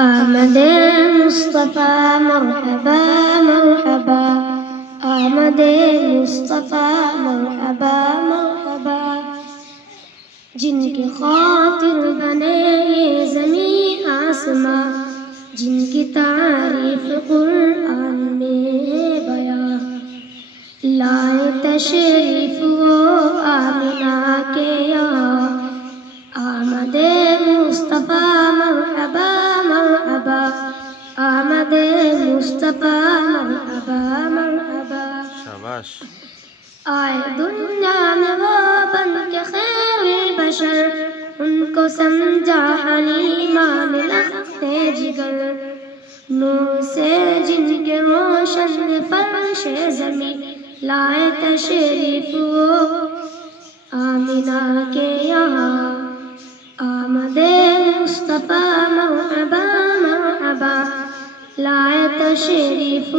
آمد مصطفیٰ مرحبا مرحبا، آمد مصطفیٰ مرحبا مرحبا، جن کی خاطر بنے یہ زمین آسماں، جن کی تعریف قرآن میں بیان، لائے تشریف وہ آمنہ کے یہاں، آمد مصطفیٰ مرحبا مرحبا، آمد مصطفیٰ مرحبا مرحبا۔ شاباش۔ آئے دنیا میں وہ بن کے خیر البشر، ان کو سمجھا حلیمان لخت جگر، نور سے جن کے روشن فرش زمین، لائے تشریف وہ آمنہ کے یہاں، آمد مصطفیٰ مرحبا مرحبا، لائے تشریف